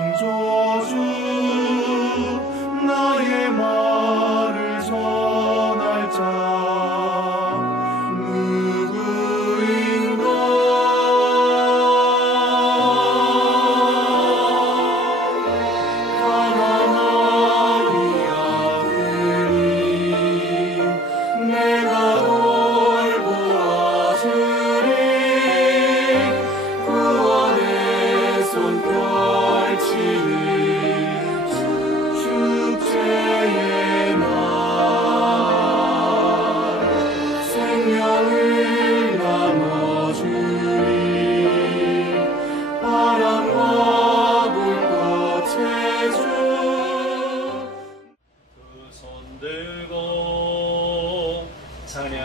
창조주 나의 말을 전할 자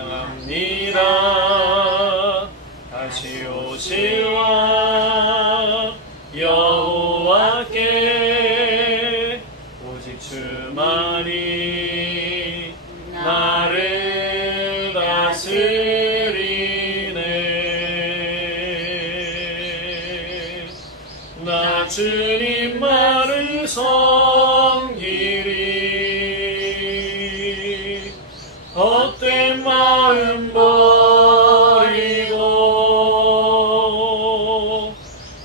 찬양합니다. 다시 오시와 여호와께 오직 주만이 나를 다스리네. 나 주님 말을 섬기리. 헛된 마음 버리고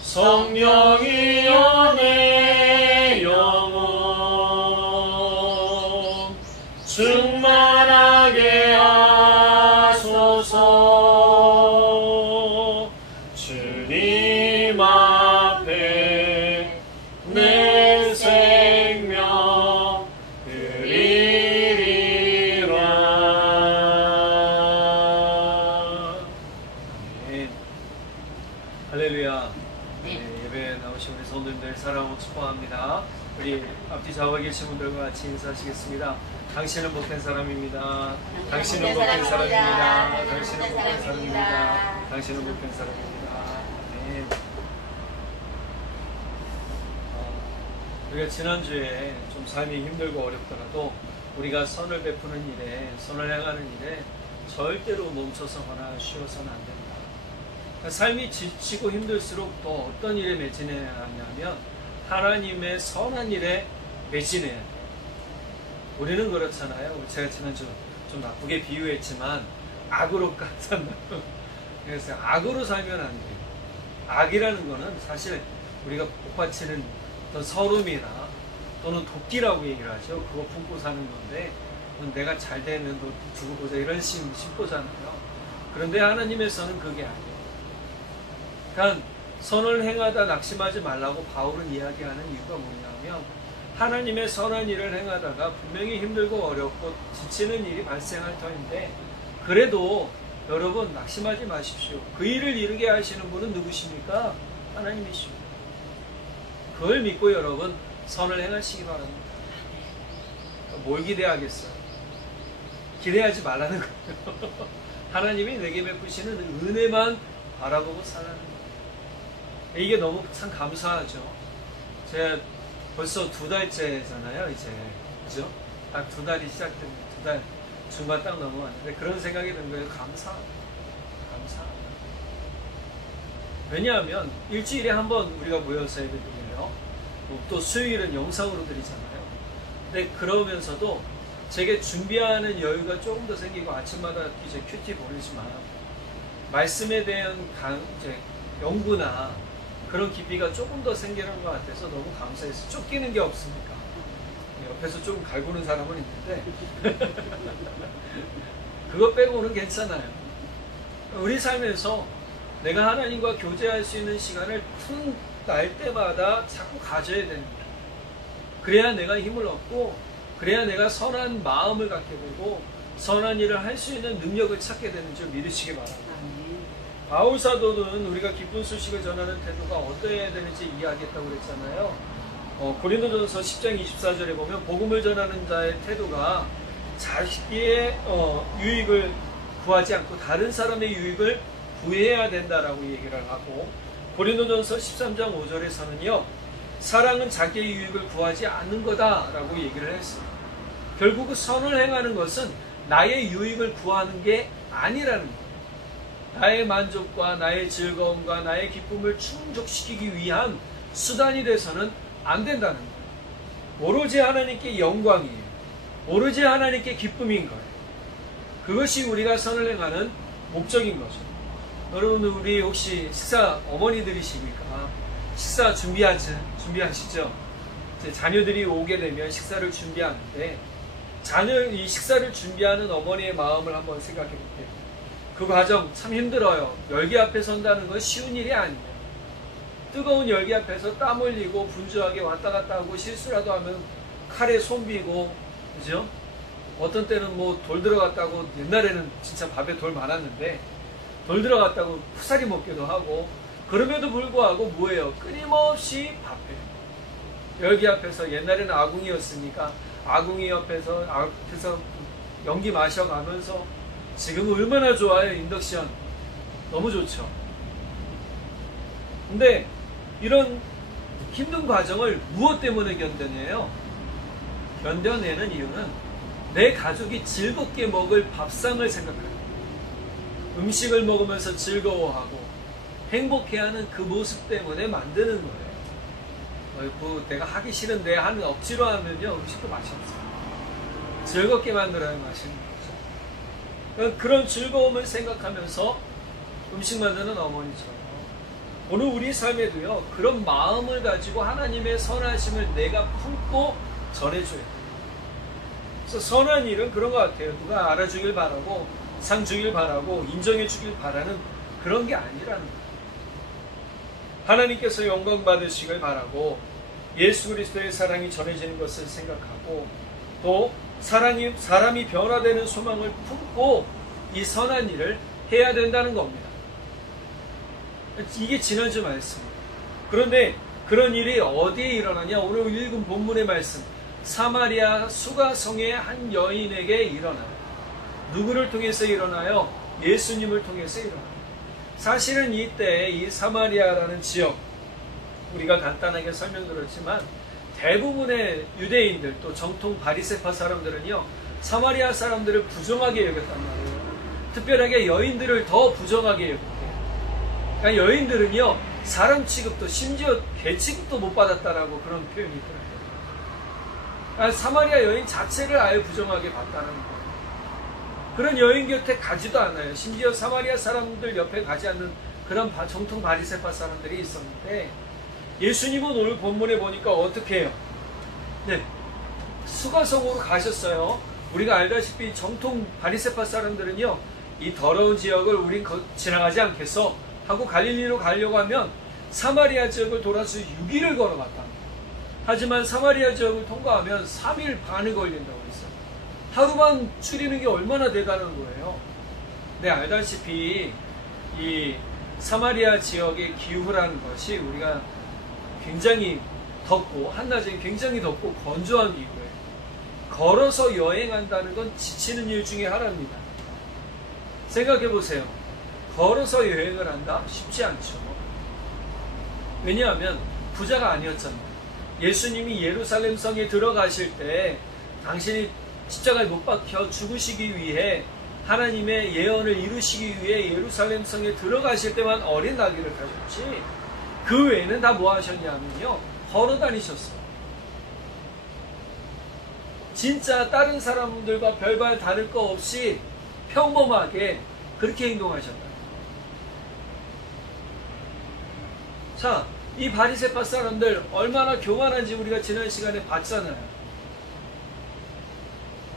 성령이여 내 영혼 충만하게 하소서. 주님 앞에 내 생명 할렐루야. 예배에 나오신 우리 성도님들 사랑하고 축복합니다. 우리 앞뒤 좌우에 계신 분들과 같이 인사하시겠습니다. 당신은 복된 사람입니다. 당신은 복된 사람입니다. 당신은 복된 사람입니다. 당신은 복된 사람입니다. 네. 우리가 지난주에 좀 삶이 힘들고 어렵더라도 우리가 선을 베푸는 일에, 선을 행하는 일에 절대로 멈춰서거나 쉬어서는 안 됩니다. 삶이 지치고 힘들수록 또 어떤 일에 매진해야 하냐면 하나님의 선한 일에 매진해야 돼요. 우리는 그렇잖아요. 제가 지난주 좀 나쁘게 비유했지만 악으로 산다. 그래서 악으로 살면 안 돼요. 악이라는 거는 사실 우리가 복받치는 어떤 서름이나 또는 도끼라고 얘기를 하죠. 그거 품고 사는 건데 내가 잘 되면 너 두고 보자 이런 심보잖아요. 그런데 하나님의 선은 그게 아니에요. 그러니까 선을 행하다 낙심하지 말라고 바울은 이야기하는 이유가 뭐냐면 하나님의 선한 일을 행하다가 분명히 힘들고 어렵고 지치는 일이 발생할 터인데 그래도 여러분 낙심하지 마십시오. 그 일을 이루게 하시는 분은 누구십니까? 하나님이시오. 그걸 믿고 여러분 선을 행하시기 바랍니다. 뭘 기대하겠어요? 기대하지 말라는 거예요. 하나님이 내게 베푸시는 은혜만 바라보고 살아가는 거예요. 이게 너무 참 감사하죠. 제가 벌써 2달째잖아요, 이제. 그죠? 딱 2달이 시작됩니다. 2달 중반 딱 넘어왔는데 그런 생각이 든 거예요. 감사합니다. 왜냐하면 일주일에 한 번 우리가 모여서 예배 드려요. 또 수요일은 영상으로 드리잖아요. 근데 그러면서도 제게 준비하는 여유가 조금 더 생기고 아침마다 이제 큐티 보내지만 말씀에 대한 이제 연구나 그런 깊이가 조금 더 생기는 것 같아서 너무 감사해서 쫓기는 게 없으니까 옆에서 조금 갈구는 사람은 있는데 그거 빼고는 괜찮아요. 우리 삶에서 내가 하나님과 교제할 수 있는 시간을 틈 날 때마다 자꾸 가져야 됩니다. 그래야 내가 힘을 얻고 그래야 내가 선한 마음을 갖게 되고 선한 일을 할 수 있는 능력을 찾게 되는 줄 믿으시기 바랍니다. 바울 사도는 우리가 기쁜 소식을 전하는 태도가 어떠해야 되는지 이야기했다고 그랬잖아요. 고린도전서 10장 24절에 보면 복음을 전하는 자의 태도가 자기의 유익을 구하지 않고 다른 사람의 유익을 구해야 된다라고 얘기를 하고 고린도전서 13장 5절에서는요. 사랑은 자기의 유익을 구하지 않는 거다라고 얘기를 했어요. 결국 그 선을 행하는 것은 나의 유익을 구하는 게 아니라는 거예요. 나의 만족과 나의 즐거움과 나의 기쁨을 충족시키기 위한 수단이 돼서는 안 된다는 거예요. 오로지 하나님께 영광이에요. 오로지 하나님께 기쁨인 거예요. 그것이 우리가 선을 행하는 목적인 거죠. 여러분, 우리 혹시 식사 어머니들이십니까? 식사 준비하시죠? 이제 자녀들이 오게 되면 식사를 준비하는데, 이 식사를 준비하는 어머니의 마음을 한번 생각해 볼게요. 그 과정 참 힘들어요. 열기 앞에 선다는 건 쉬운 일이 아니에요. 뜨거운 열기 앞에서 땀 흘리고 분주하게 왔다 갔다 하고 실수라도 하면 칼에 손비고, 그죠? 어떤 때는 뭐 돌 들어갔다고, 옛날에는 진짜 밥에 돌 많았는데 돌 들어갔다고 푸사리 먹기도 하고, 그럼에도 불구하고 뭐예요? 끊임없이 밥해요. 열기 앞에서, 옛날에는 아궁이였으니까 아궁이 앞에서 연기 마셔가면서, 지금은 얼마나 좋아요, 인덕션. 너무 좋죠. 근데 이런 힘든 과정을 무엇 때문에 견뎌내요? 견뎌내는 이유는 내 가족이 즐겁게 먹을 밥상을 생각해요. 음식을 먹으면서 즐거워하고 행복해하는 그 모습 때문에 만드는 거예요. 어이구, 내가 하기 싫은데 하는 억지로 하면요, 음식도 맛이 없어요. 즐겁게 만들어야 맛있는 거죠. 그런 즐거움을 생각하면서 음식 만드는 어머니처럼 오늘 우리 삶에도요, 그런 마음을 가지고 하나님의 선하심을 내가 품고 전해줘야 돼요. 그래서 선한 일은 그런 것 같아요. 누가 알아주길 바라고, 상 주길 바라고, 인정해 주길 바라는 그런 게 아니라는 거예요. 하나님께서 영광 받으시길 바라고, 예수 그리스도의 사랑이 전해지는 것을 생각하고, 또 사람이 변화되는 소망을 품고 이 선한 일을 해야 된다는 겁니다. 이게 지난주 말씀입니다. 그런데 그런 일이 어디에 일어나냐? 오늘 읽은 본문의 말씀, 사마리아 수가성의 한 여인에게 일어나요. 누구를 통해서 일어나요? 예수님을 통해서 일어나요. 사실은 이때 이 사마리아라는 지역, 우리가 간단하게 설명드렸지만 대부분의 유대인들, 또 정통 바리새파 사람들은요, 사마리아 사람들을 부정하게 여겼단 말이에요. 특별하게 여인들을 더 부정하게 여겼대요. 그러니까 여인들은요, 사람 취급도, 심지어 개 취급도 못 받았다라고 그런 표현이 있더라고요. 그러니까 사마리아 여인 자체를 아예 부정하게 봤다는 거예요. 그런 여인 곁에 가지도 않아요. 심지어 사마리아 사람들 옆에 가지 않는 그런 정통 바리새파 사람들이 있었는데, 예수님은 오늘 본문에 보니까 어떻게 해요? 네, 수가성으로 가셨어요. 우리가 알다시피 정통 바리새파 사람들은요, 이 더러운 지역을 우린 지나가지 않겠어 하고 갈릴리로 가려고 하면 사마리아 지역을 돌아서 6일을 걸어갔다. 하지만 사마리아 지역을 통과하면 3일 반이 걸린다고 했어요. 하루만 줄이는 게 얼마나 대단한 거예요. 네, 알다시피 이 사마리아 지역의 기후라는 것이 우리가 굉장히 덥고, 한낮에 굉장히 덥고 건조한 기후예요. 걸어서 여행한다는 건 지치는 일 중에 하나입니다. 생각해 보세요. 걸어서 여행을 한다? 쉽지 않죠. 왜냐하면 부자가 아니었잖아요. 예수님이 예루살렘 성에 들어가실 때 당신이 십자가에 못 박혀 죽으시기 위해, 하나님의 예언을 이루시기 위해 예루살렘 성에 들어가실 때만 어린 나귀를 가셨지, 그 외에는 다 뭐 하셨냐면요, 걸어 다니셨어요. 진짜 다른 사람들과 별반 다를 거 없이 평범하게 그렇게 행동하셨다. 자, 이 바리새파 사람들 얼마나 교만한지 우리가 지난 시간에 봤잖아요.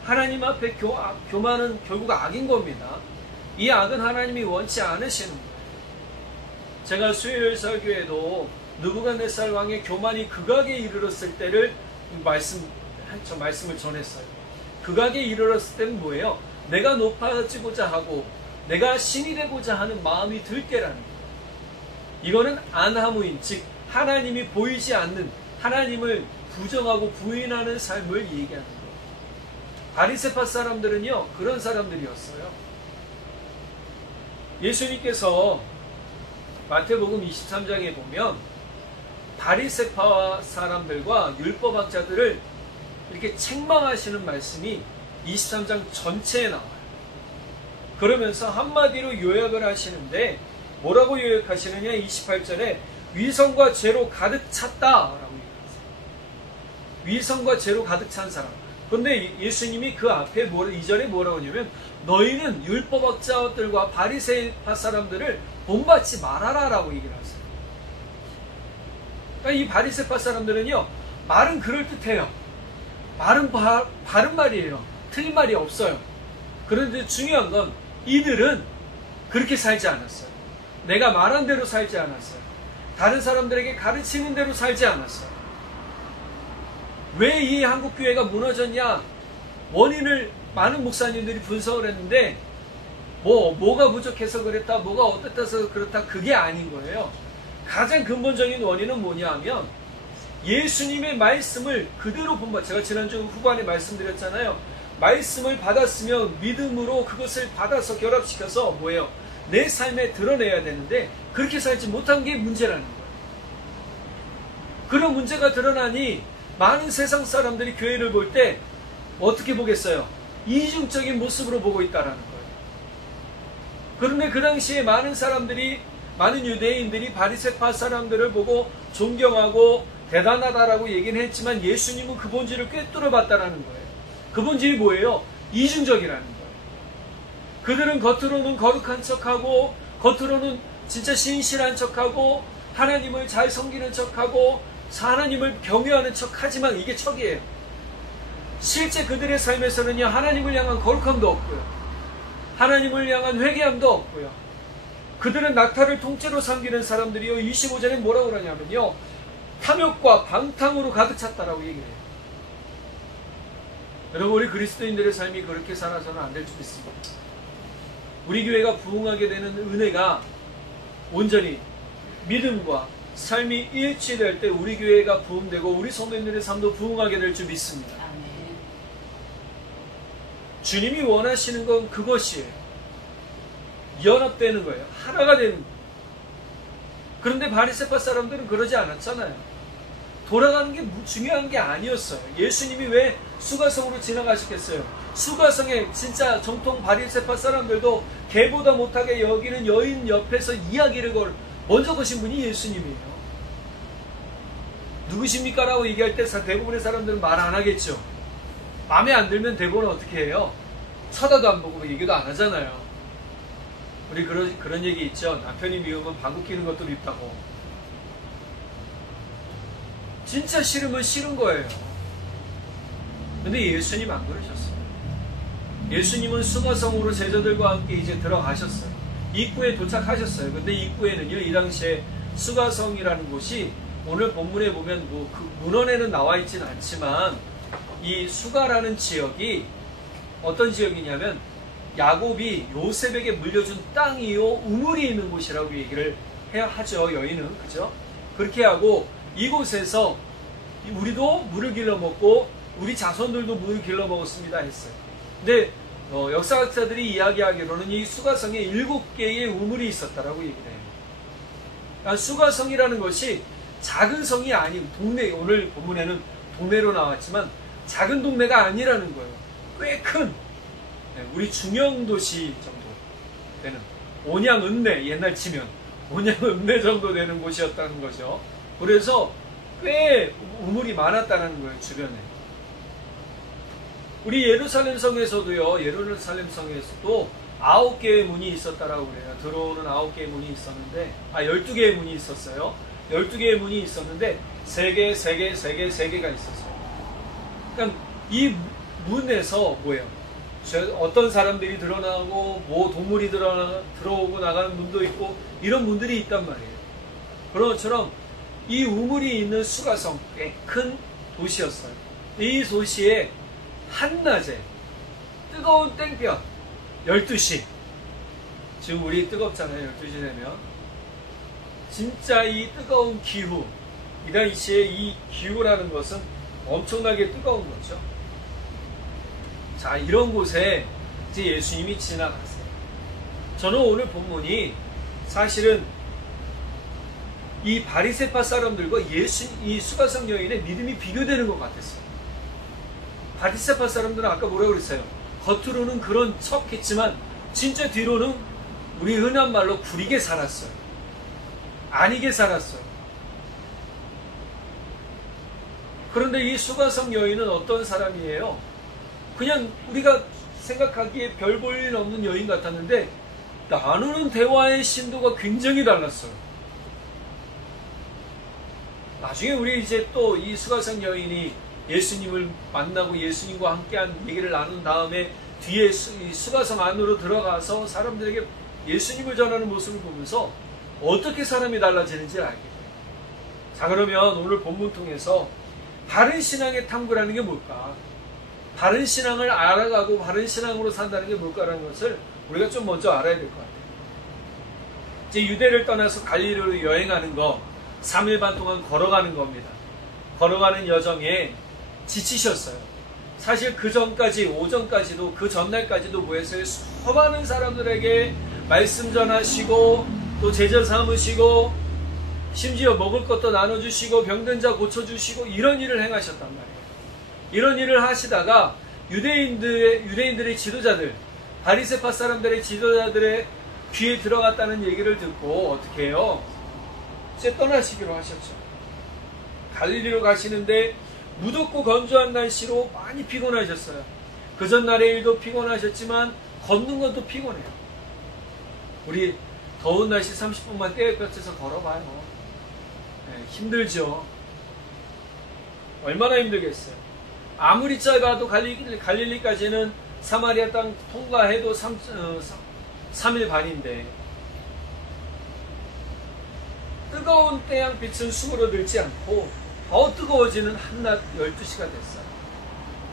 하나님 앞에 교만은 결국 악인 겁니다. 이 악은 하나님이 원치 않으시는 거예요. 제가 수요일 설교에도 느부갓네살 왕의 교만이 극악에 이르렀을 때를 말씀을 전했어요. 극악에 이르렀을 때는 뭐예요? 내가 높아지고자 하고 내가 신이 되고자 하는 마음이 들 때라는 거예요. 이거는 안하무인, 즉 하나님이 보이지 않는, 하나님을 부정하고 부인하는 삶을 얘기하는 거예요. 바리새파 사람들은요, 그런 사람들이었어요. 예수님께서 마태복음 23장에 보면 바리새파 사람들과 율법학자들을 이렇게 책망하시는 말씀이 23장 전체에 나와요. 그러면서 한마디로 요약을 하시는데, 뭐라고 요약하시느냐? 28절에 위선과 죄로 가득 찼다라고 얘기했어요. 위선과 죄로 가득 찬 사람. 그런데 예수님이 그 앞에 이전에 뭐라고 하냐면 너희는 율법학자들과 바리새파 사람들을 본받지 말아라라고 얘기를 하세요. 그러니까 이 바리새파 사람들은요, 말은 그럴듯해요. 말은 바른 말이에요. 틀린 말이 없어요. 그런데 중요한 건 이들은 그렇게 살지 않았어요. 내가 말한 대로 살지 않았어요. 다른 사람들에게 가르치는 대로 살지 않았어요. 왜 이 한국교회가 무너졌냐? 원인을 많은 목사님들이 분석을 했는데 뭐가 부족해서 그랬다, 뭐가 어떻다서 그렇다, 그게 아닌 거예요. 가장 근본적인 원인은 뭐냐 하면 예수님의 말씀을 그대로 본받. 제가 지난주 후반에 말씀드렸잖아요. 말씀을 받았으면 믿음으로 그것을 받아서 결합시켜서 뭐예요? 내 삶에 드러내야 되는데 그렇게 살지 못한 게 문제라는 거예요. 그런 문제가 드러나니 많은 세상 사람들이 교회를 볼 때 어떻게 보겠어요? 이중적인 모습으로 보고 있다라는 거예요. 그런데 그 당시에 많은 유대인들이 바리새파 사람들을 보고 존경하고 대단하다라고 얘기는 했지만 예수님은 그 본질을 꿰뚫어 봤다라는 거예요. 그 본질이 뭐예요? 이중적이라는 거예요. 그들은 겉으로는 거룩한 척하고 겉으로는 진짜 신실한 척하고 하나님을 잘 섬기는 척하고 하나님을 경외하는 척하지만 이게 척이에요. 실제 그들의 삶에서는요, 하나님을 향한 거룩함도 없고요, 하나님을 향한 회개함도 없고요. 그들은 낙타를 통째로 섬기는 사람들이요, 25절에 뭐라고 그러냐면요, 탐욕과 방탕으로 가득 찼다라고 얘기해요. 여러분, 우리 그리스도인들의 삶이 그렇게 살아서는 안 될 줄 믿습니다. 우리 교회가 부흥하게 되는 은혜가 온전히 믿음과 삶이 일치될 때 우리 교회가 부흥되고 우리 성도님들의 삶도 부흥하게 될 줄 믿습니다. 아멘. 주님이 원하시는 건 그것이에요. 연합되는 거예요. 하나가 되는 거예요. 그런데 바리새파 사람들은 그러지 않았잖아요. 돌아가는 게 중요한 게 아니었어요. 예수님이 왜 수가성으로 지나가셨겠어요? 수가성에 진짜 정통 바리새파 사람들도 개보다 못하게 여기는 여인 옆에서 이야기를 먼저 거신 분이 예수님이에요. 누구십니까? 라고 얘기할 때 대부분의 사람들은 말 안 하겠죠. 마음에 안 들면 대부분은 어떻게 해요? 쳐다도 안 보고 얘기도 안 하잖아요. 우리 그런 얘기 있죠. 남편이 미우면 방귀 뀌는 것도 밉다고. 진짜 싫으면 싫은 거예요. 근데 예수님 안 그러셨어요. 예수님은 수가성으로 제자들과 함께 이제 들어가셨어요. 입구에 도착하셨어요. 근데 입구에는요, 이 당시에 수가성이라는 곳이 오늘 본문에 보면 그 문헌에는 나와 있지는 않지만 이 수가라는 지역이 어떤 지역이냐면 야곱이 요셉에게 물려준 땅이요 우물이 있는 곳이라고 얘기를 해야 하죠. 여인은 그죠? 그렇게 하고 이곳에서 우리도 물을 길러 먹고 우리 자손들도 물을 길러 먹었습니다 했어요. 근데 역사학자들이 이야기하기로는 이 수가성에 7개의 우물이 있었다라고 얘기를 해요. 그러니까 수가성이라는 것이 작은 성이 아닌 동네, 오늘 본문에는 동네로 나왔지만 작은 동네가 아니라는 거예요. 꽤 큰 우리 중형도시 정도 되는 온양읍내, 옛날 치면 온양읍내 정도 되는 곳이었다는 거죠. 그래서 꽤 우물이 많았다는 거예요, 주변에. 우리 예루살렘 성에서도요, 예루살렘 성에서도 9개의 문이 있었다라고 그래요. 들어오는 9개의 문이 있었는데, 12개의 문이 있었어요. 12개의 문이 있었는데, 3개, 3개, 3개, 3개가 있었어요. 그러니까 이 문에서 뭐예요? 어떤 사람들이 드러나고, 동물이 들어오고 나가는 문도 있고, 이런 문들이 있단 말이에요. 그런 것처럼 이 우물이 있는 수가성, 꽤 큰 도시였어요. 이 도시에 한낮에 뜨거운 땡볕 12시, 지금 우리 뜨겁잖아요. 12시 되면 진짜 이 뜨거운 기후, 이 당시에 이 기후라는 것은 엄청나게 뜨거운 거죠. 자, 이런 곳에 이제 예수님이 지나가세요. 저는 오늘 본문이 사실은 이 바리새파 사람들과 이 수가성 여인의 믿음이 비교되는 것 같았어요. 바리새파 사람들은 아까 뭐라고 그랬어요? 겉으로는 그런 척했지만 진짜 뒤로는 우리 흔한 말로 구리게 살았어요. 아니게 살았어요. 그런데 이 수가성 여인은 어떤 사람이에요? 그냥 우리가 생각하기에 별 볼 일 없는 여인 같았는데 나누는 대화의 심도가 굉장히 달랐어요. 나중에 우리 이제 또 이 수가성 여인이 예수님을 만나고 예수님과 함께한 얘기를 나눈 다음에 뒤에 이 수가성 안으로 들어가서 사람들에게 예수님을 전하는 모습을 보면서 어떻게 사람이 달라지는지를 알게 돼요. 자, 그러면 오늘 본문 통해서 바른 신앙의 탐구라는 게 뭘까? 바른 신앙을 알아가고 바른 신앙으로 산다는 게 뭘까라는 것을 우리가 좀 먼저 알아야 될 것 같아요. 이제 유대를 떠나서 갈릴리로 여행하는 거, 3일 반 동안 걸어가는 겁니다. 걸어가는 여정에 지치셨어요. 사실 그 전까지, 오전까지도, 그 전날까지도 뭐 했어요? 수많은 사람들에게 말씀 전하시고, 또 제자 삼으시고, 심지어 먹을 것도 나눠주시고, 병든 자 고쳐주시고, 이런 일을 행하셨단 말이에요. 이런 일을 하시다가 유대인들의 지도자들, 바리새파 사람들의 지도자들의 귀에 들어갔다는 얘기를 듣고 어떻게 해요? 이제 떠나시기로 하셨죠. 갈릴리로 가시는데 무덥고 건조한 날씨로 많이 피곤하셨어요. 그 전날의 일도 피곤하셨지만 걷는 것도 피곤해요. 우리 더운 날씨 30분만 떼어볕에서 걸어봐요. 네, 힘들죠. 얼마나 힘들겠어요. 아무리 짧아도 갈릴리까지는 사마리아 땅 통과해도 3일 반인데 뜨거운 태양빛은 수그러들지 않고 더 뜨거워지는 한낮 12시가 됐어요.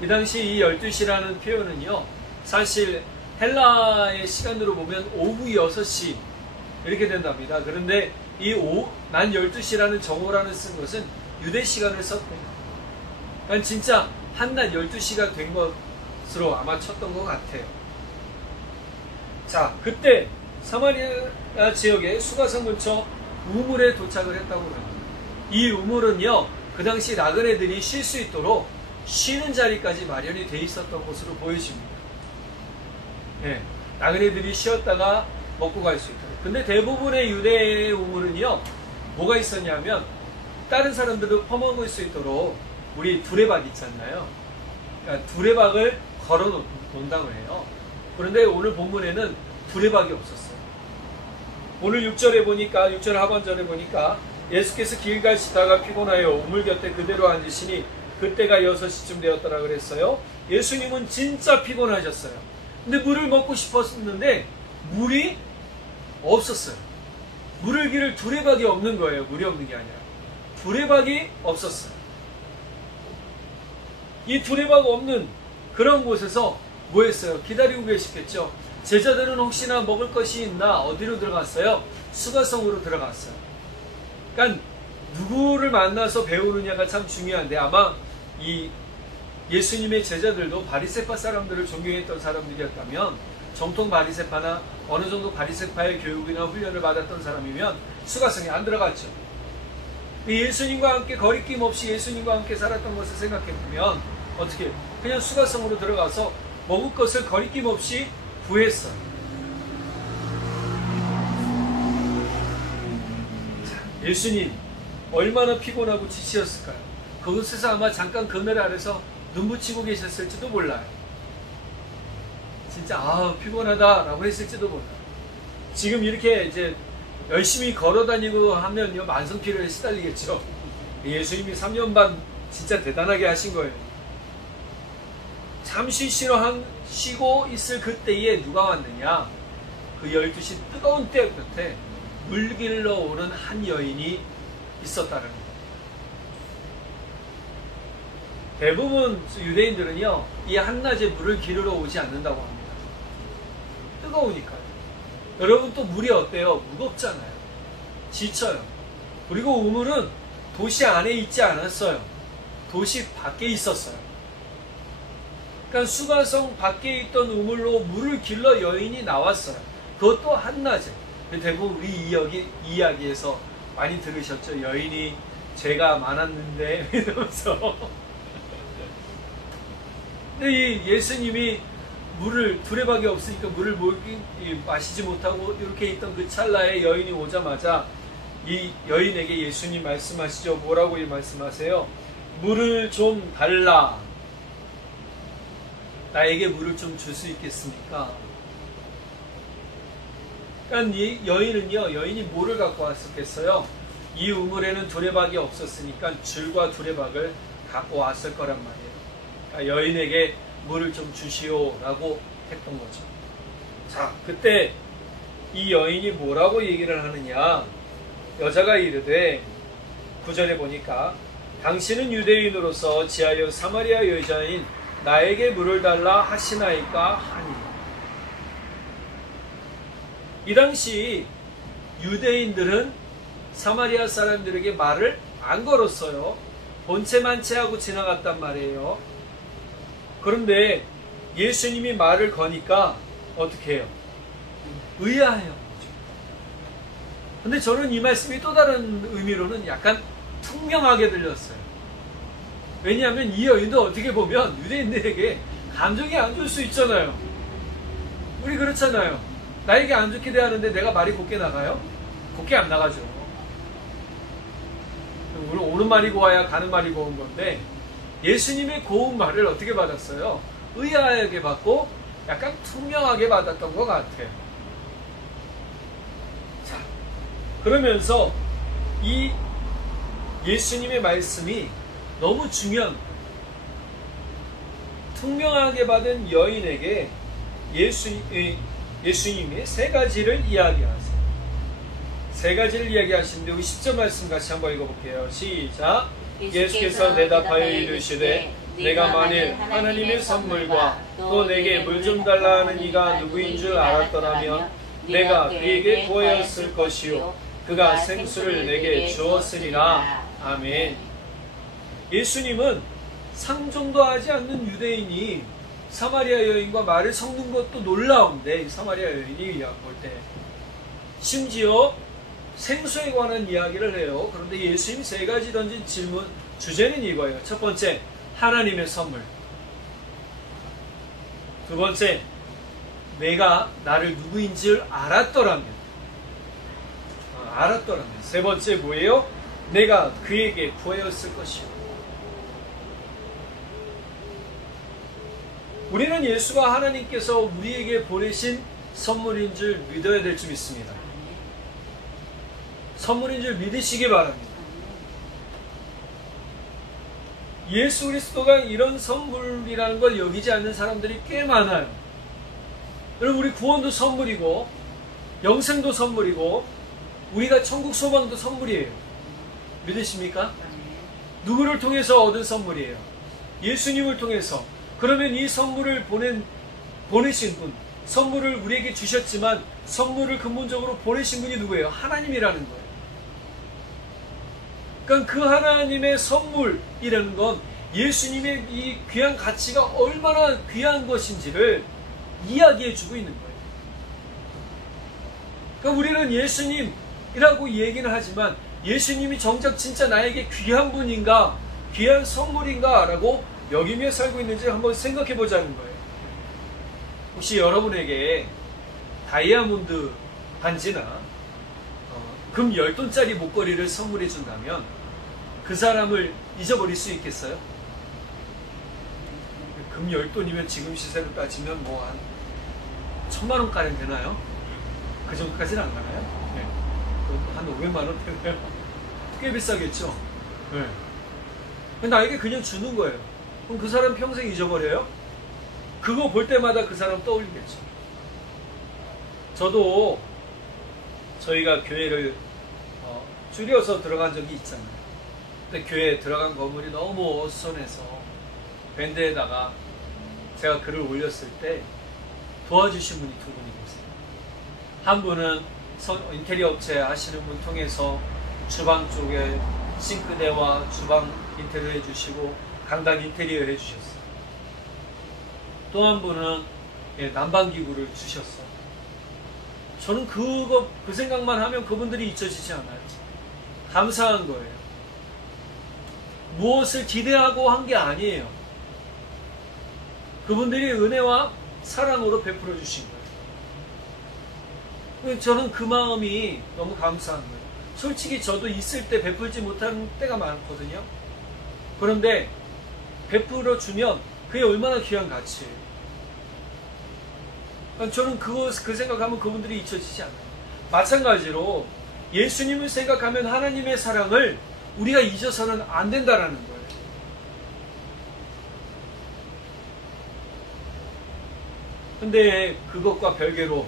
이 당시 이 12시라는 표현은요, 사실 헬라의 시간으로 보면 오후 6시 이렇게 된답니다. 그런데 이 난 12시라는 정오라는 쓴 것은 유대 시간을 썼대요. 그러니까 진짜 한낮 12시가 된 것으로 아마 쳤던 것 같아요. 자, 그때 사마리아 지역의 수가성 근처 우물에 도착을 했다고 합니다. 이 우물은요, 그 당시 나그네들이 쉴 수 있도록 쉬는 자리까지 마련이 돼 있었던 것으로 보여집니다. 네, 나그네들이 쉬었다가 먹고 갈 수 있도록. 근데 대부분의 유대의 우물은요, 뭐가 있었냐면 다른 사람들도 퍼먹을 수 있도록 우리 두레박 있잖아요. 그러니까 두레박을 걸어 놓는다고 해요. 그런데 오늘 본문에는 두레박이 없었어요. 오늘 6절에 보니까, 6절 하반절에 보니까 예수께서 길 가시다가 피곤하여 우물 곁에 그대로 앉으시니 그때가 6시쯤 되었더라 그랬어요. 예수님은 진짜 피곤하셨어요. 근데 물을 먹고 싶었는데 물이 없었어요. 물을 기를 두레박이 없는 거예요. 물이 없는 게 아니라 두레박이 없었어요. 이 두레박 없는 그런 곳에서 뭐 했어요? 기다리고 계시겠죠. 제자들은 혹시나 먹을 것이 있나 어디로 들어갔어요? 수가성으로 들어갔어요. 그러니까 누구를 만나서 배우느냐가 참 중요한데, 아마 이 예수님의 제자들도 바리새파 사람들을 존경했던 사람들이었다면, 정통 바리새파나 어느 정도 바리새파의 교육이나 훈련을 받았던 사람이면 수가성에 안 들어갔죠. 예수님과 함께 거리낌 없이 예수님과 함께 살았던 것을 생각해보면 어떻게 그냥 수가성으로 들어가서 먹을 것을 거리낌 없이 구했어요. 예수님 얼마나 피곤하고 지치셨을까요? 그곳에서 아마 잠깐 그늘 아래서 눈 붙이고 계셨을지도 몰라요. 진짜 피곤하다 라고 했을지도 몰라요. 지금 이렇게 이제 열심히 걸어다니고 하면요, 만성피로에 시달리겠죠. 예수님이 3년 반 진짜 대단하게 하신 거예요. 잠시 쉬고 있을 그때에 누가 왔느냐? 그 12시 뜨거운 때 끝에 물길로 오는 한 여인이 있었다는 거예요. 대부분 유대인들은요, 이 한낮에 물을 기르러 오지 않는다고 합니다. 뜨거우니까요. 여러분, 또 물이 어때요? 무겁잖아요. 지쳐요. 그리고 우물은 도시 안에 있지 않았어요. 도시 밖에 있었어요. 그러니까 수가성 밖에 있던 우물로 물을 길러 여인이 나왔어요. 그것도 한낮에. 대부분 우리 이야기에서 많이 들으셨죠. 여인이 죄가 많았는데 이러면서. 근데 이 예수님이 물을, 두레박이 없으니까 물을 마시지 못하고 이렇게 있던 그 찰나에 여인이 오자마자 이 여인에게 예수님 말씀하시죠. 뭐라고 말씀하세요? 물을 좀 달라. 나에게 물을 좀 줄 수 있겠습니까? 그러니까 이 여인이 뭐를 갖고 왔었겠어요? 이 우물에는 두레박이 없었으니까 줄과 두레박을 갖고 왔을 거란 말이에요. 그러니까 여인에게 물을 좀 주시오라고 했던 거죠. 자, 그때 이 여인이 뭐라고 얘기를 하느냐? 여자가 이르되 9절에 보니까 당신은 유대인으로서 지하여 사마리아 여자인 나에게 물을 달라 하시나이까 하니. 이 당시 유대인들은 사마리아 사람들에게 말을 안 걸었어요. 본체만체 하고 지나갔단 말이에요. 그런데 예수님이 말을 거니까 어떻게 해요? 의아해요. 근데 저는 이 말씀이 또 다른 의미로는 약간 투명하게 들렸어요. 왜냐하면 이 여인도 어떻게 보면 유대인들에게 감정이 안 좋을 수 있잖아요. 우리 그렇잖아요. 나에게 안 좋게 대하는데 내가 말이 곱게 나가요? 곱게 안 나가죠. 우리는 오는 말이 고와야 가는 말이 고운 건데 예수님의 고운 말을 어떻게 받았어요? 의아하게 받고 약간 투명하게 받았던 것 같아요. 자, 그러면서 이 예수님의 말씀이 너무 중요한 거예요. 투명하게 받은 여인에게 예수님이 세 가지를 이야기하세요. 세 가지를 이야기하시는데 우리 10절 말씀 같이 한번 읽어볼게요. 시작. 예수께서 대답하여 이르시되 내가 만일 하나님의 선물과 또 내게 물 좀 달라 하는 이가 누구인 줄 알았더라면 내가 그에게 구하였을 것이요 그가 생수를 내게 주었으리라. 아멘. 예수님은 상종도 하지 않는 유대인이 사마리아 여인과 말을 섞는 것도 놀라운데 사마리아 여인이 볼 때 심지어 생수에 관한 이야기를 해요. 그런데 예수님이 세 가지 던진 질문 주제는 이거예요. 첫 번째, 하나님의 선물. 두 번째, 내가 나를 누구인 줄 알았더라면. 세 번째 뭐예요? 내가 그에게 구하였을 것이요. 우리는 예수가 하나님께서 우리에게 보내신 선물인 줄 믿어야 될 줄 믿습니다. 선물인 줄 믿으시기 바랍니다. 예수 그리스도가 이런 선물이라는 걸 여기지 않는 사람들이 꽤 많아요. 여러분, 우리 구원도 선물이고 영생도 선물이고 우리가 천국 소망도 선물이에요. 믿으십니까? 누구를 통해서 얻은 선물이에요? 예수님을 통해서. 그러면 이 선물을 보내신 분, 선물을 우리에게 주셨지만 선물을 근본적으로 보내신 분이 누구예요? 하나님이라는 거예요. 그러니까 그 하나님의 선물이라는 건 예수님의 이 귀한 가치가 얼마나 귀한 것인지를 이야기해 주고 있는 거예요. 그러니까 우리는 예수님이라고 얘기는 하지만 예수님이 정작 진짜 나에게 귀한 분인가, 귀한 선물인가 라고 여기며 살고 있는지 한번 생각해 보자는 거예요. 혹시 여러분에게 다이아몬드 반지나 금 10돈짜리 목걸이를 선물해 준다면 그 사람을 잊어버릴 수 있겠어요? 금 10돈이면 지금 시세로 따지면 뭐 한 1000만 원가량 되나요? 그 정도까지는 안 가나요? 네. 한 500만 원 되나요? 꽤 비싸겠죠? 네. 나에게 그냥 주는 거예요. 그럼 그 사람 평생 잊어버려요? 그거 볼 때마다 그 사람 떠올리겠죠. 저도 저희가 교회를 줄여서 들어간 적이 있잖아요. 근데 교회에 들어간 건물이 너무 어수선해서 밴드에다가 제가 글을 올렸을 때 도와주신 분이 두 분이 계세요. 한 분은 인테리어 업체 하시는 분 통해서 주방 쪽에 싱크대와 주방 인테리어 해주시고 강당 인테리어 해주셨어요. 또 한 분은 난방기구를 주셨어요. 저는 그 생각만 하면 그분들이 잊혀지지 않아요. 감사한 거예요. 무엇을 기대하고 한 게 아니에요. 그분들이 은혜와 사랑으로 베풀어 주신 거예요. 저는 그 마음이 너무 감사한 거예요. 솔직히 저도 있을 때 베풀지 못하는 때가 많거든요. 그런데 베풀어 주면 그게 얼마나 귀한 가치예요. 저는 그 생각하면 그분들이 잊혀지지 않아요. 마찬가지로 예수님을 생각하면 하나님의 사랑을 우리가 잊어서는 안 된다라는 거예요. 근데 그것과 별개로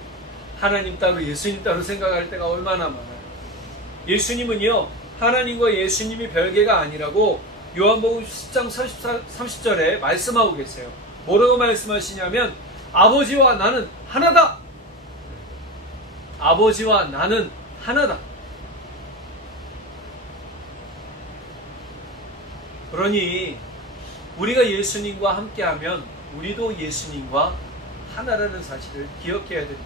하나님 따로 예수님 따로 생각할 때가 얼마나 많아요. 예수님은요, 하나님과 예수님이 별개가 아니라고 요한복음 10장 30절에 말씀하고 계세요. 뭐라고 말씀하시냐면 아버지와 나는 하나다. 아버지와 나는 하나다. 그러니 우리가 예수님과 함께하면 우리도 예수님과 하나라는 사실을 기억해야 됩니다.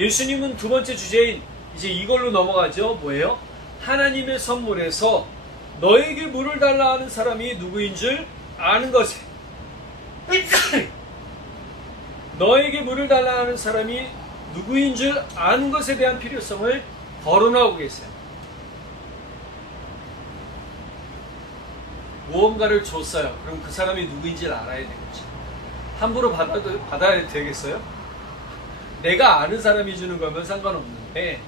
예수님은 두 번째 주제인 이제 이걸로 넘어가죠. 뭐예요? 하나님의 선물에서 너에게 물을 달라 하는 사람이 누구인 줄 아는 것에 너에게 물을 달라 하는 사람이 누구인 줄 아는 것에 대한 필요성을 거론하고 계세요. 무언가를 줬어요. 그럼 그 사람이 누구인지를 알아야 되겠죠. 함부로 받아야 되겠어요? 내가 아는 사람이 주는 거면 상관없는데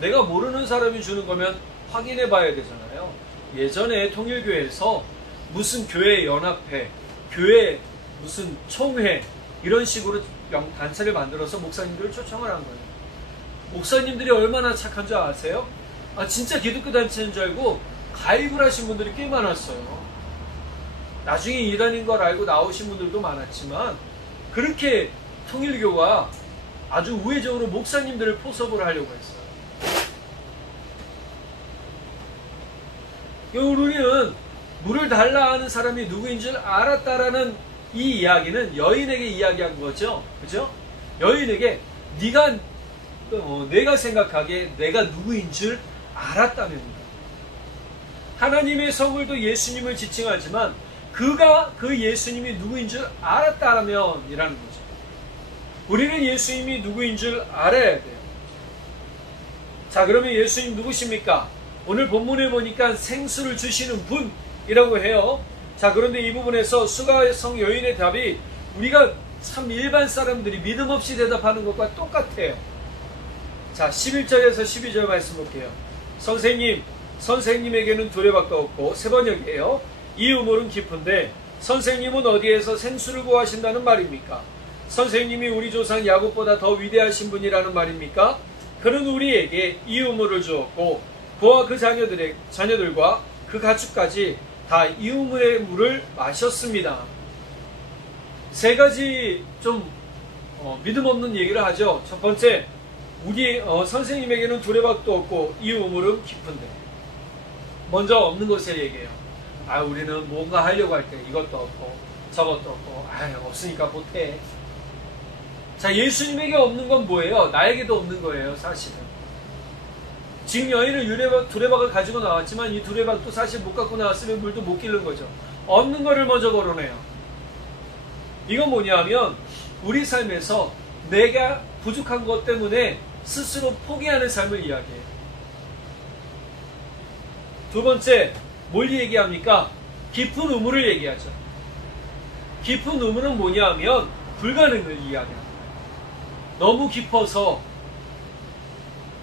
내가 모르는 사람이 주는 거면 확인해 봐야 되잖아요. 예전에 통일교회에서 무슨 교회 연합회, 교회 무슨 총회 이런 식으로 단체를 만들어서 목사님들을 초청을 한 거예요. 목사님들이 얼마나 착한 줄 아세요? 진짜 기독교 단체인 줄 알고 가입을 하신 분들이 꽤 많았어요. 나중에 이단인 걸 알고 나오신 분들도 많았지만 그렇게 통일교가 아주 우회적으로 목사님들을 포섭을 하려고 했어요. 우리는 물을 달라 하는 사람이 누구인 줄 알았다라는 이 이야기는 여인에게 이야기한 거죠. 그죠? 여인에게 내가 생각하기에 내가 누구인 줄 알았다면입니다. 하나님의 선물도 예수님을 지칭하지만 그가 그 예수님이 누구인 줄 알았다면 이라는 거죠. 우리는 예수님이 누구인 줄 알아야 돼요. 자, 그러면 예수님 누구십니까? 오늘 본문에 보니까 생수를 주시는 분이라고 해요. 자, 그런데 이 부분에서 수가성 여인의 답이 우리가 참 일반 사람들이 믿음 없이 대답하는 것과 똑같아요. 자, 11절에서 12절 말씀 볼게요. 선생님에게는 두레박도 없고, 세 번역이에요. 이 우물은 깊은데 선생님은 어디에서 생수를 구하신다는 말입니까? 선생님이 우리 조상 야곱보다 더 위대하신 분이라는 말입니까? 그는 우리에게 이 우물을 주었고 그와 그 자녀들과 그 가축까지 다 이 우물의 물을 마셨습니다. 세 가지 좀 믿음 없는 얘기를 하죠. 첫 번째, 우리 선생님에게는 두레박도 없고 이 우물은 깊은데. 먼저 없는 것을 얘기해요. 우리는 뭔가 하려고 할 때 이것도 없고 저것도 없고 없으니까 못해. 자, 예수님에게 없는 건 뭐예요? 나에게도 없는 거예요, 사실은. 지금 여인은 두레박을 가지고 나왔지만 이 두레박도 사실 못 갖고 나왔으면 물도 못 기른 거죠. 없는 거를 먼저 거론해요. 이건 뭐냐면 우리 삶에서 내가 부족한 것 때문에 스스로 포기하는 삶을 이야기해요. 두 번째, 뭘 얘기합니까? 깊은 우물을 얘기하죠. 깊은 우물은 뭐냐면 불가능을 이야기합니다. 너무 깊어서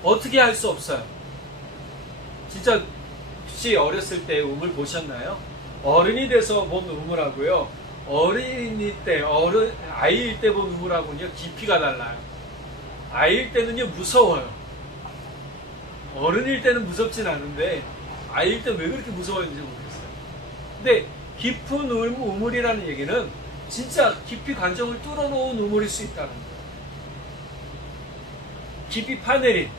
어떻게 할 수 없어요. 진짜 혹시 어렸을 때 우물 보셨나요? 어른이 돼서 본 우물하고요, 아이일 때 본 우물하고는요 깊이가 달라요. 아이일 때는요 무서워요. 어른일 때는 무섭진 않은데 아이일 때 왜 그렇게 무서웠는지 모르겠어요. 근데 깊은 우물이라는 얘기는 진짜 깊이 관정을 뚫어놓은 우물일 수 있다는 거예요. 깊이 파내린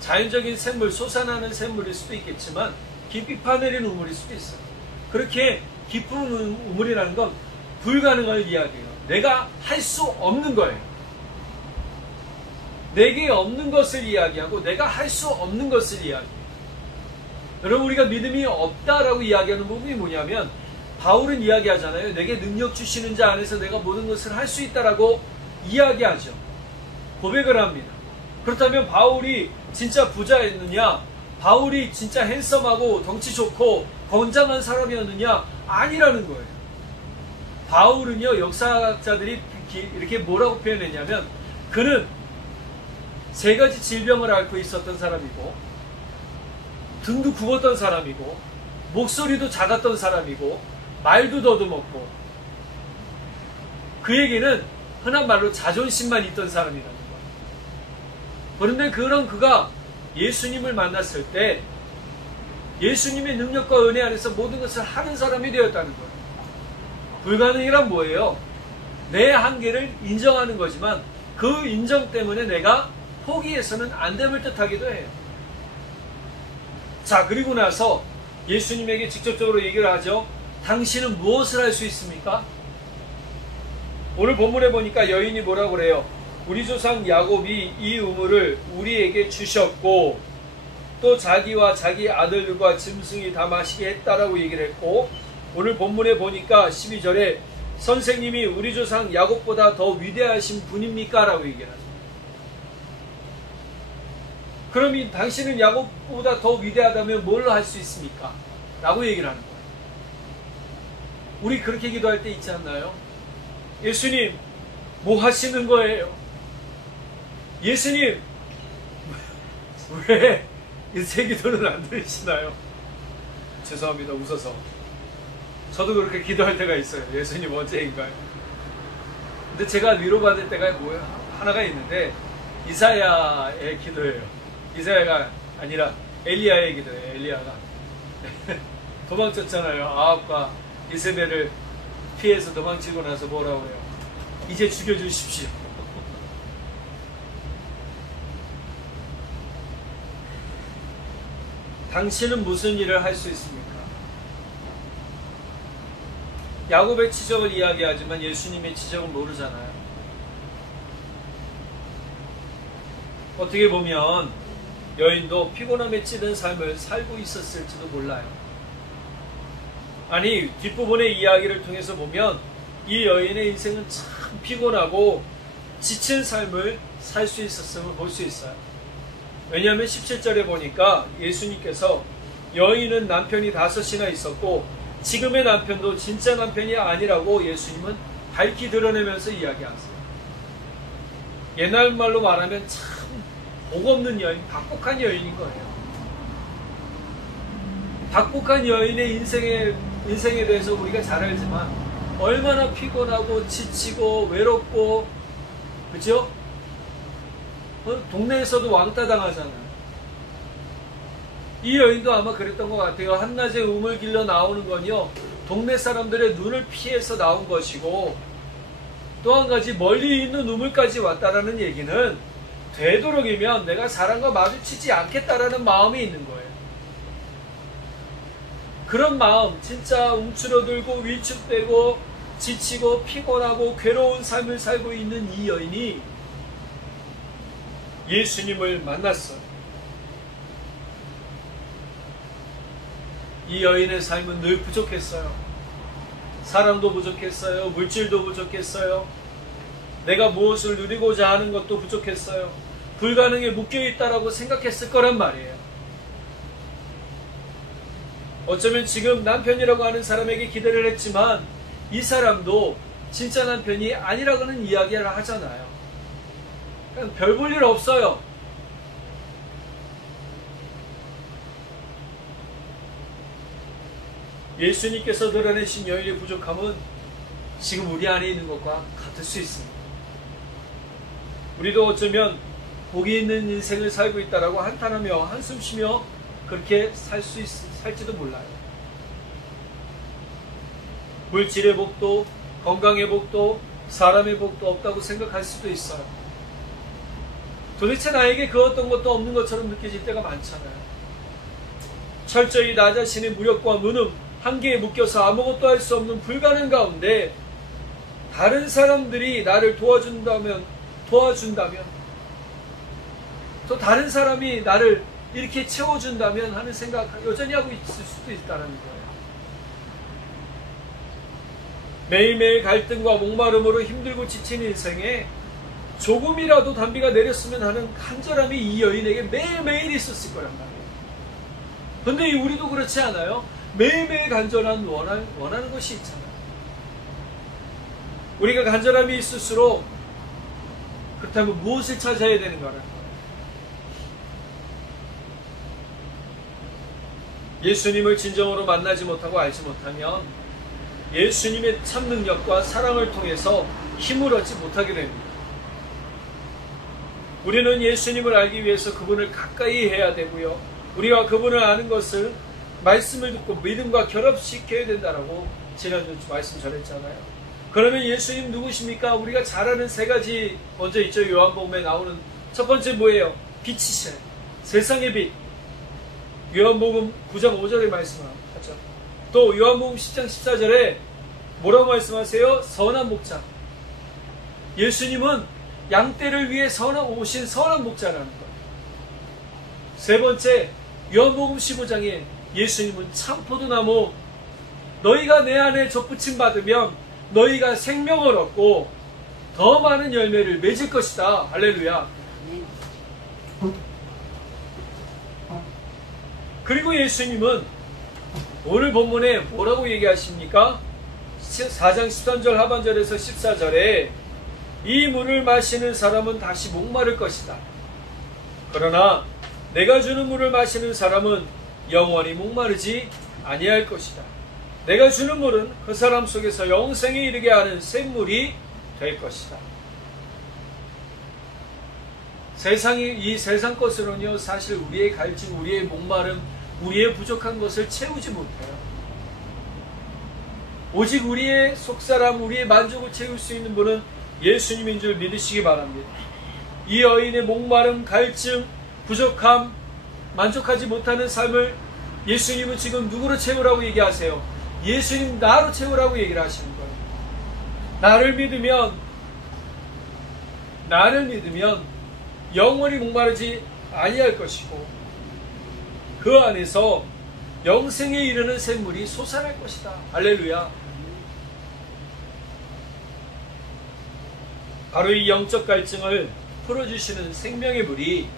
자연적인 샘물, 솟아나는 샘물일 수도 있겠지만 깊이 파내린 우물일 수도 있어요. 그렇게 깊은 우물이라는 건 불가능을 이야기해요. 내가 할 수 없는 거예요. 내게 없는 것을 이야기하고 내가 할 수 없는 것을 이야기해요. 여러분, 우리가 믿음이 없다라고 이야기하는 부분이 뭐냐면 바울은 이야기하잖아요. 내게 능력 주시는 자 안에서 내가 모든 것을 할 수 있다라고 이야기하죠. 고백을 합니다. 그렇다면 바울이 진짜 부자였느냐? 바울이 진짜 핸섬하고 덩치 좋고 건장한 사람이었느냐? 아니라는 거예요. 바울은요, 역사학자들이 이렇게 뭐라고 표현했냐면, 그는 세 가지 질병을 앓고 있었던 사람이고, 등도 굽었던 사람이고, 목소리도 작았던 사람이고, 말도 더듬었고, 그에게는 흔한 말로 자존심만 있던 사람이라는 거예요. 그런데 그런 그가 예수님을 만났을 때 예수님의 능력과 은혜 안에서 모든 것을 하는 사람이 되었다는 거예요. 불가능이란 뭐예요? 내 한계를 인정하는 거지만 그 인정 때문에 내가 포기해서는 안 됨을 뜻하기도 해요. 자, 그리고 나서 예수님에게 직접적으로 얘기를 하죠. 당신은 무엇을 할 수 있습니까? 오늘 본문에 보니까 여인이 뭐라고 그래요? 우리 조상 야곱이 이 우물을 우리에게 주셨고 또 자기와 자기 아들들과 짐승이 다 마시게 했다라고 얘기를 했고, 오늘 본문에 보니까 12절에 선생님이 우리 조상 야곱보다 더 위대하신 분입니까? 라고 얘기를 하죠. 그럼 당신은 야곱보다 더 위대하다면 뭘 할 수 있습니까? 라고 얘기를 하는 거예요. 우리 그렇게 기도할 때 있지 않나요? 예수님, 뭐 하시는 거예요? 예수님, 왜 제 기도는 안 들으시나요? 죄송합니다. 웃어서. 저도 그렇게 기도할 때가 있어요. 예수님 언제인가요? 근데 제가 위로받을 때가 뭐예요? 하나가 있는데 이사야의 기도예요. 이사야가 아니라 엘리야의 기도예요. 엘리야가 도망쳤잖아요. 아합과 이세벨을 피해서 도망치고 나서 뭐라고 해요? 이제 죽여주십시오. 당신은 무슨 일을 할 수 있습니까? 야곱의 치적을 이야기하지만 예수님의 치적은 모르잖아요. 어떻게 보면 여인도 피곤함에 찌든 삶을 살고 있었을지도 몰라요. 아니, 뒷부분의 이야기를 통해서 보면 이 여인의 인생은 참 피곤하고 지친 삶을 살 수 있었음을 볼 수 있어요. 왜냐하면 17절에 보니까 예수님께서 여인은 남편이 5이나 있었고 지금의 남편도 진짜 남편이 아니라고 예수님은 밝히 드러내면서 이야기하세요. 옛날 말로 말하면 참 복없는 여인, 박복한 여인인 거예요. 박복한 여인의 인생에 대해서 우리가 잘 알지만 얼마나 피곤하고 지치고 외롭고, 그죠? 동네에서도 왕따 당하잖아요. 이 여인도 아마 그랬던 것 같아요. 한낮에 우물 길러 나오는 건요, 동네 사람들의 눈을 피해서 나온 것이고, 또 한 가지 멀리 있는 우물까지 왔다라는 얘기는 되도록이면 내가 사람과 마주치지 않겠다라는 마음이 있는 거예요. 그런 마음, 진짜 움츠러들고 위축되고 지치고 피곤하고 괴로운 삶을 살고 있는 이 여인이 예수님을 만났어요. 이 여인의 삶은 늘 부족했어요. 사랑도 부족했어요. 물질도 부족했어요. 내가 무엇을 누리고자 하는 것도 부족했어요. 불가능에 묶여있다라고 생각했을 거란 말이에요. 어쩌면 지금 남편이라고 하는 사람에게 기대를 했지만 이 사람도 진짜 남편이 아니라고는 이야기를 하잖아요. 그러니까 별 볼 일 없어요. 예수님께서 드러내신 여인의 부족함은 지금 우리 안에 있는 것과 같을 수 있습니다. 우리도 어쩌면 복이 있는 인생을 살고 있다라고 한탄하며 한숨 쉬며 그렇게 살지도 몰라요. 물질의 복도, 건강의 복도, 사람의 복도 없다고 생각할 수도 있어요. 도대체 나에게 그 어떤 것도 없는 것처럼 느껴질 때가 많잖아요. 철저히 나 자신의 무력과 무능, 한계에 묶여서 아무것도 할 수 없는 불가능 가운데 다른 사람들이 나를 도와준다면 또 다른 사람이 나를 이렇게 채워준다면 하는 생각 여전히 하고 있을 수도 있다는 거예요. 매일매일 갈등과 목마름으로 힘들고 지친 인생에 조금이라도 단비가 내렸으면 하는 간절함이 이 여인에게 매일매일 있었을 거란 말이에요. 근데 우리도 그렇지 않아요? 매일매일 간절한 원하는 것이 있잖아요. 우리가 간절함이 있을수록 그렇다면 무엇을 찾아야 되는가라는 거예요. 예수님을 진정으로 만나지 못하고 알지 못하면 예수님의 참 능력과 사랑을 통해서 힘을 얻지 못하게 됩니다. 우리는 예수님을 알기 위해서 그분을 가까이 해야 되고요. 우리가 그분을 아는 것을 말씀을 듣고 믿음과 결합시켜야 된다라고 지난주 말씀 전했잖아요. 그러면 예수님 누구십니까? 우리가 잘 아는 세 가지 먼저 있죠. 요한복음에 나오는 첫 번째 뭐예요? 빛이세. 세상의 빛. 요한복음 9장 5절에 말씀하죠. 또 요한복음 10장 14절에 뭐라고 말씀하세요? 선한 목자. 예수님은 양떼를 위해 오신 선한 목자라는 거예요. 세 번째, 요한복음 15장에 예수님은 참포도나무, 너희가 내 안에 접붙임 받으면 너희가 생명을 얻고 더 많은 열매를 맺을 것이다. 할렐루야. 그리고 예수님은 오늘 본문에 뭐라고 얘기하십니까? 4장 13절 하반절에서 14절에 이 물을 마시는 사람은 다시 목마를 것이다. 그러나 내가 주는 물을 마시는 사람은 영원히 목마르지 아니할 것이다. 내가 주는 물은 그 사람 속에서 영생에 이르게 하는 샘물이 될 것이다. 이 세상 것으로는요, 사실 우리의 갈증, 우리의 목마름, 우리의 부족한 것을 채우지 못해요. 오직 우리의 속사람, 우리의 만족을 채울 수 있는 분은 예수님인 줄 믿으시기 바랍니다. 이 여인의 목마름, 갈증, 부족함, 만족하지 못하는 삶을 예수님은 지금 누구로 채우라고 얘기하세요? 예수님 나로 채우라고 얘기를 하시는 거예요. 나를 믿으면 영원히 목마르지 아니할 것이고 그 안에서 영생에 이르는 샘물이 솟아날 것이다. 할렐루야. 바로 이 영적 갈증을 풀어주시는 생명의 물이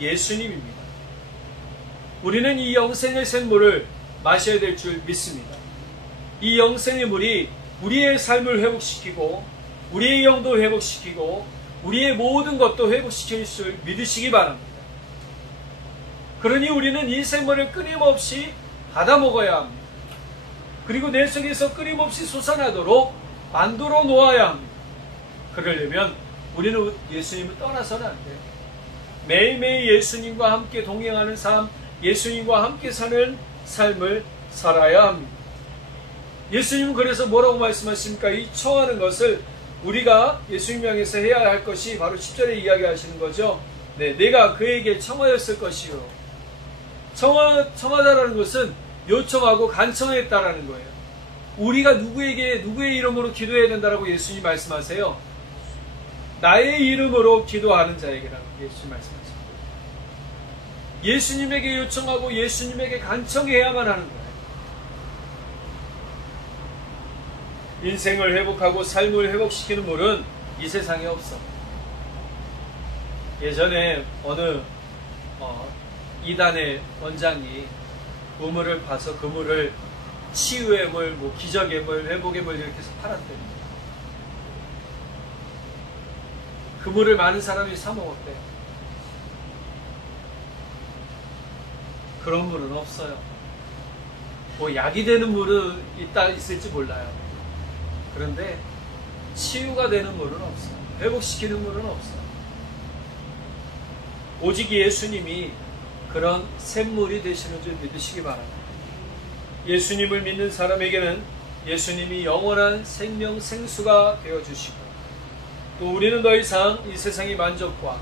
예수님입니다. 우리는 이 영생의 샘물을 마셔야 될 줄 믿습니다. 이 영생의 물이 우리의 삶을 회복시키고 우리의 영도 회복시키고 우리의 모든 것도 회복시킬 줄 믿으시기 바랍니다. 그러니 우리는 이 샘물을 끊임없이 받아 먹어야 합니다. 그리고 내 속에서 끊임없이 솟아나도록 만들어 놓아야 합니다. 그러려면 우리는 예수님을 떠나서는 안 돼요. 매일매일 예수님과 함께 동행하는 삶, 예수님과 함께 사는 삶을 살아야 합니다. 예수님은 그래서 뭐라고 말씀하십니까? 이 청하는 것을 우리가 예수님 향해서 해야 할 것이 바로 10절에 이야기하시는 거죠. 네, 내가 그에게 청하였을 것이요. 청하다라는 것은 요청하고 간청했다라는 거예요. 우리가 누구의 이름으로 기도해야 된다라고 예수님 말씀하세요. 나의 이름으로 기도하는 자에게라고 예수님 말씀하십니다. 예수님에게 요청하고 예수님에게 간청해야만 하는 거예요. 인생을 회복하고 삶을 회복시키는 물은 이 세상에 없어. 예전에 어느 이단의 원장이 우물을 파서 그 물을 치유의 물, 기적의 물, 회복의 물 이렇게 해서 팔았대요. 그 물을 많은 사람이 사 먹었대요. 그런 물은 없어요. 약이 되는 물은 있을지 몰라요. 그런데 치유가 되는 물은 없어요. 회복시키는 물은 없어요. 오직 예수님이 그런 샘물이 되시는 줄 믿으시기 바랍니다. 예수님을 믿는 사람에게는 예수님이 영원한 생명 생수가 되어주시고 또 우리는 더 이상 이 세상의 만족과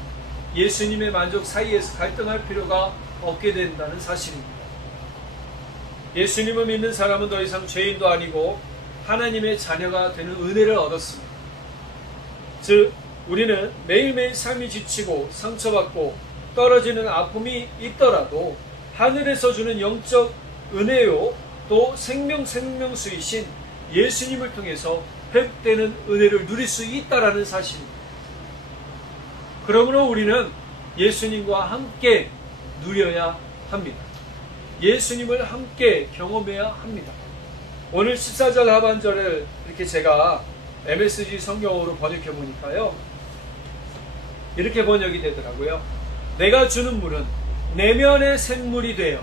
예수님의 만족 사이에서 갈등할 필요가 없게 된다는 사실입니다. 예수님을 믿는 사람은 더 이상 죄인도 아니고 하나님의 자녀가 되는 은혜를 얻었습니다. 즉 우리는 매일매일 삶이 지치고 상처받고 떨어지는 아픔이 있더라도 하늘에서 주는 영적 은혜요 또 생명수이신 예수님을 통해서 회복되는 은혜를 누릴 수 있다라는 사실입니다. 그러므로 우리는 예수님과 함께 누려야 합니다. 예수님을 함께 경험해야 합니다. 오늘 14절 하반절을 이렇게 제가 MSG 성경어로 번역해 보니까요, 이렇게 번역이 되더라고요. 내가 주는 물은 내면의 샘물이 되어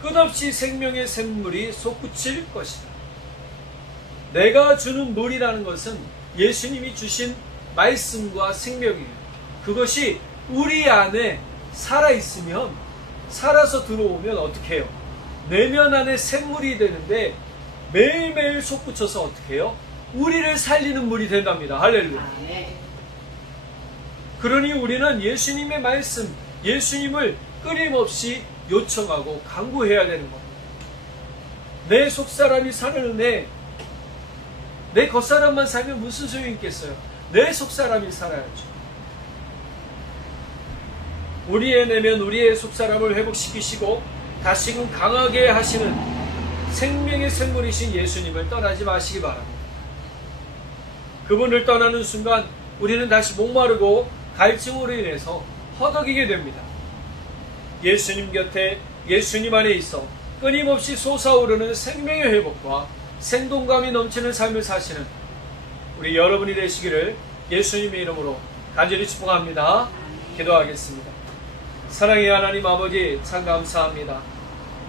끝없이 생명의 샘물이 솟구칠 것이다. 내가 주는 물이라는 것은 예수님이 주신 말씀과 생명이에요. 그것이 우리 안에 살아있으면, 살아서 들어오면 어떻게 해요? 내면 안에 샘물이 되는데 매일매일 솟구쳐서 어떻게 해요? 우리를 살리는 물이 된답니다. 할렐루야. 그러니 우리는 예수님의 말씀, 예수님을 끊임없이 요청하고 간구해야 되는 겁니다. 내 속사람이 사는 은혜, 내 겉사람만 살면 무슨 소용이 있겠어요? 내 속사람이 살아야죠. 우리의 내면, 우리의 속사람을 회복시키시고 다시금 강하게 하시는 생명의 샘물이신 예수님을 떠나지 마시기 바랍니다. 그분을 떠나는 순간 우리는 다시 목마르고 갈증으로 인해서 허덕이게 됩니다. 예수님 곁에, 예수님 안에 있어 끊임없이 솟아오르는 생명의 회복과 생동감이 넘치는 삶을 사시는 우리 여러분이 되시기를 예수님의 이름으로 간절히 축복합니다. 기도하겠습니다. 사랑의 하나님 아버지, 참 감사합니다.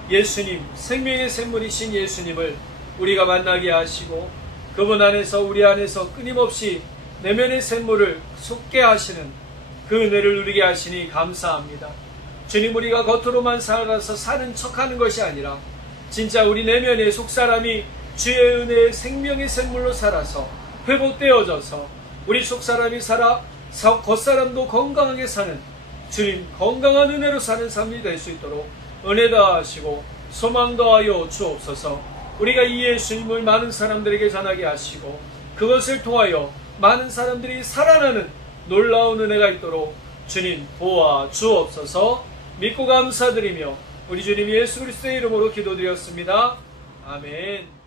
예수님, 생명의 샘물이신 예수님을 우리가 만나게 하시고 그분 안에서, 우리 안에서 끊임없이 내면의 샘물을 솟게 하시는 그 은혜를 누리게 하시니 감사합니다. 주님, 우리가 겉으로만 살아서 사는 척하는 것이 아니라 진짜 우리 내면의 속사람이 주의 은혜의 생명의 샘물로 살아서 회복되어져서 우리 속사람이 살아 겉사람도 건강하게 사는, 주님 건강한 은혜로 사는 삶이 될 수 있도록 은혜 더하시고 소망 더하여 주옵소서. 우리가 이 예수님을 많은 사람들에게 전하게 하시고 그것을 통하여 많은 사람들이 살아나는 놀라운 은혜가 있도록 주님 도와 주옵소서. 믿고 감사드리며 우리 주님 예수 그리스도의 이름으로 기도드렸습니다. 아멘.